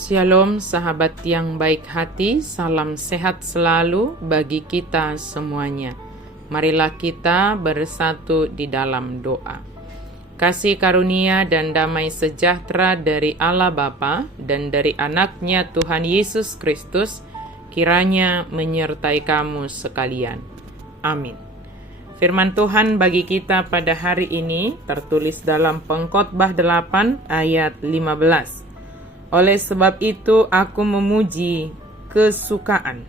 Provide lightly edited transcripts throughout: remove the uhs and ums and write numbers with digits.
Shalom sahabat yang baik hati, salam sehat selalu bagi kita semuanya. Marilah kita bersatu di dalam doa. Kasih karunia dan damai sejahtera dari Allah Bapa dan dari anaknya Tuhan Yesus Kristus kiranya menyertai kamu sekalian. Amin. Firman Tuhan bagi kita pada hari ini tertulis dalam Pengkhotbah 8 ayat 15. Oleh sebab itu aku memuji kesukaan,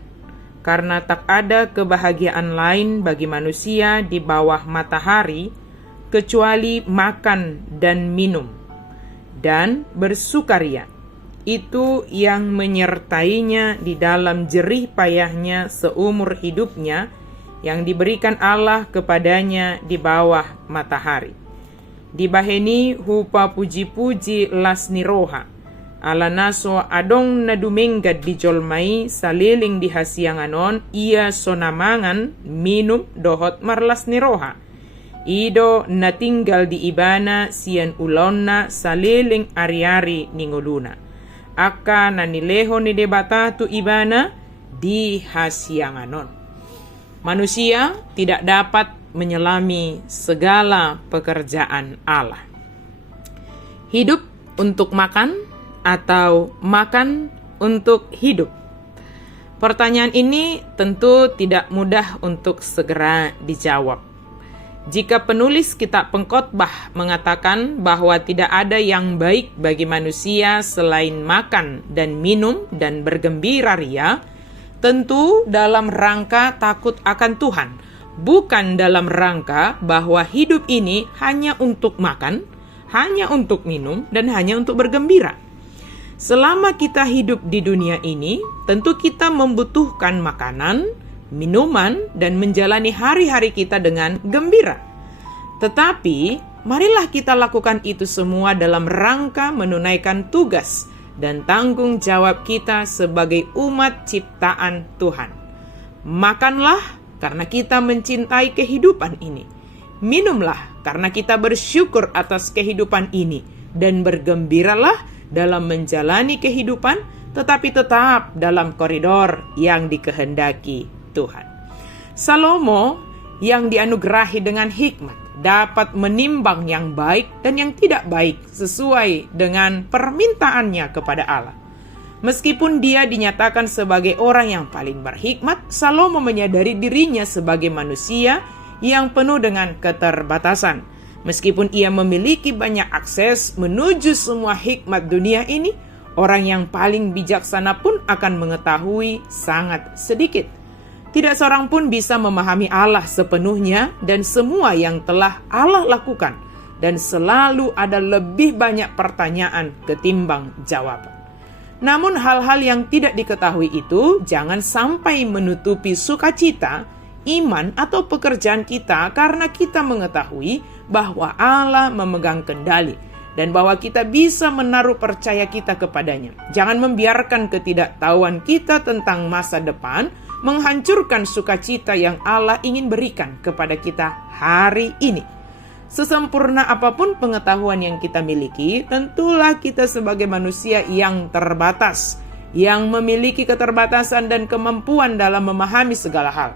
karena tak ada kebahagiaan lain bagi manusia di bawah matahari kecuali makan dan minum, dan bersukaria. Itu yang menyertainya di dalam jerih payahnya seumur hidupnya yang diberikan Allah kepadanya di bawah matahari. Dibaheni hupa puji-puji lasniroha. Ala naso adong na duminggat di jolmai saliling di hasianganon ia sonamangan minum dohot marlas ni roha. Ido na tinggal di ibana sian ulonna saliling ari-ari ningoluna. Aka na nileho ni debata tu ibana di hasianganon. Manusia tidak dapat menyelami segala pekerjaan Allah. Hidup untuk makan atau makan untuk hidup? Pertanyaan ini tentu tidak mudah untuk segera dijawab. Jika penulis kitab Pengkhotbah mengatakan bahwa tidak ada yang baik bagi manusia selain makan dan minum dan bergembira ria, tentu dalam rangka takut akan Tuhan, bukan dalam rangka bahwa hidup ini hanya untuk makan, hanya untuk minum, dan hanya untuk bergembira. Selama kita hidup di dunia ini, tentu kita membutuhkan makanan, minuman, dan menjalani hari-hari kita dengan gembira. Tetapi, marilah kita lakukan itu semua dalam rangka menunaikan tugas dan tanggung jawab kita sebagai umat ciptaan Tuhan. Makanlah karena kita mencintai kehidupan ini. Minumlah karena kita bersyukur atas kehidupan ini. Dan bergembiralah dalam menjalani kehidupan, tetapi tetap dalam koridor yang dikehendaki Tuhan. Salomo yang dianugerahi dengan hikmat dapat menimbang yang baik dan yang tidak baik sesuai dengan permintaannya kepada Allah. Meskipun dia dinyatakan sebagai orang yang paling berhikmat, Salomo menyadari dirinya sebagai manusia yang penuh dengan keterbatasan. Meskipun ia memiliki banyak akses menuju semua hikmat dunia ini, orang yang paling bijaksana pun akan mengetahui sangat sedikit. Tidak seorang pun bisa memahami Allah sepenuhnya dan semua yang telah Allah lakukan, dan selalu ada lebih banyak pertanyaan ketimbang jawaban. Namun hal-hal yang tidak diketahui itu jangan sampai menutupi sukacita, iman atau pekerjaan kita karena kita mengetahui bahwa Allah memegang kendali dan bahwa kita bisa menaruh percaya kita kepadanya. Jangan membiarkan ketidaktahuan kita tentang masa depan menghancurkan sukacita yang Allah ingin berikan kepada kita hari ini. Sesempurna apapun pengetahuan yang kita miliki, tentulah kita sebagai manusia yang terbatas, yang memiliki keterbatasan dan kemampuan dalam memahami segala hal.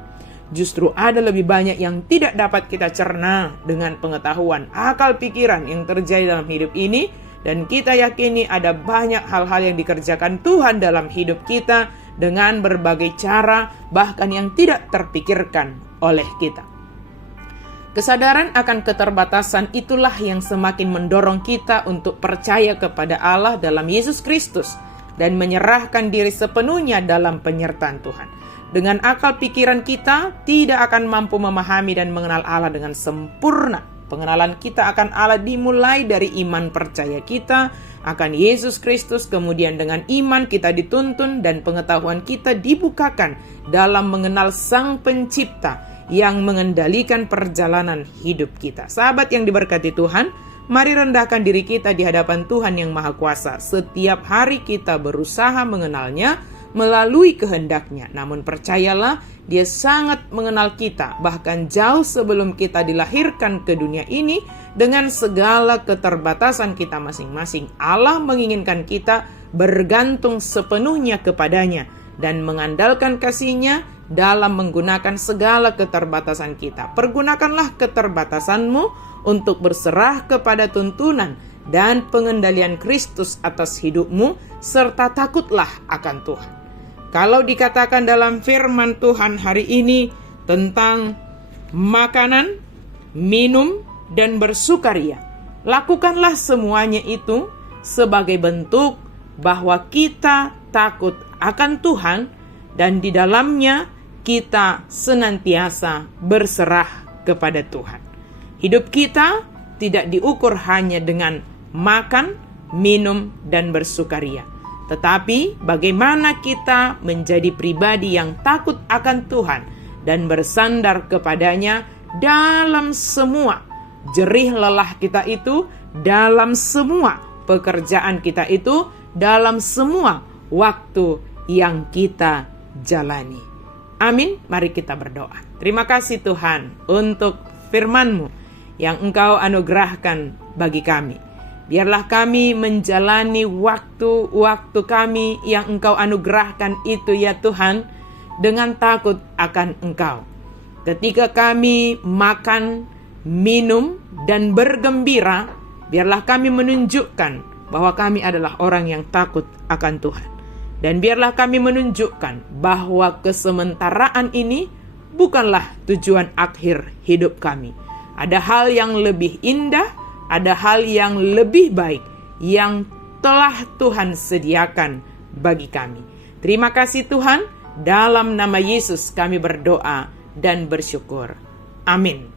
Justru ada lebih banyak yang tidak dapat kita cerna dengan pengetahuan akal pikiran yang terjadi dalam hidup ini, dan kita yakini ada banyak hal-hal yang dikerjakan Tuhan dalam hidup kita dengan berbagai cara, bahkan yang tidak terpikirkan oleh kita. Kesadaran akan keterbatasan itulah yang semakin mendorong kita untuk percaya kepada Allah dalam Yesus Kristus dan menyerahkan diri sepenuhnya dalam penyertaan Tuhan. Dengan akal pikiran kita tidak akan mampu memahami dan mengenal Allah dengan sempurna. Pengenalan kita akan Allah dimulai dari iman percaya kita akan Yesus Kristus, kemudian dengan iman kita dituntun dan pengetahuan kita dibukakan dalam mengenal Sang Pencipta yang mengendalikan perjalanan hidup kita. Sahabat yang diberkati Tuhan, mari rendahkan diri kita di hadapan Tuhan yang Maha Kuasa. Setiap hari kita berusaha mengenalnya melalui kehendaknya. Namun percayalah, Dia sangat mengenal kita, bahkan jauh sebelum kita dilahirkan ke dunia ini. Dengan segala keterbatasan kita masing-masing, Allah menginginkan kita bergantung sepenuhnya kepadanya, dan mengandalkan kasih-Nya dalam menggunakan segala keterbatasan kita. Pergunakanlah keterbatasanmu untuk berserah kepada tuntunan dan pengendalian Kristus atas hidupmu, serta takutlah akan Tuhan. Kalau dikatakan dalam firman Tuhan hari ini tentang makanan, minum, dan bersukaria, lakukanlah semuanya itu sebagai bentuk bahwa kita takut akan Tuhan, dan di dalamnya kita senantiasa berserah kepada Tuhan. Hidup kita tidak diukur hanya dengan makan, minum, dan bersukaria, tetapi bagaimana kita menjadi pribadi yang takut akan Tuhan dan bersandar kepadanya dalam semua jerih lelah kita itu, dalam semua pekerjaan kita itu, dalam semua waktu yang kita jalani. Amin. Mari kita berdoa. Terima kasih Tuhan untuk firman-Mu yang Engkau anugerahkan bagi kami. Biarlah kami menjalani waktu-waktu kami yang Engkau anugerahkan itu ya Tuhan, dengan takut akan Engkau. Ketika kami makan, minum, dan bergembira, biarlah kami menunjukkan bahwa kami adalah orang yang takut akan Tuhan. Dan biarlah kami menunjukkan bahwa kesementaraan ini bukanlah tujuan akhir hidup kami. Ada hal yang lebih indah, ada hal yang lebih baik yang telah Tuhan sediakan bagi kami. Terima kasih Tuhan, dalam nama Yesus kami berdoa dan bersyukur. Amin.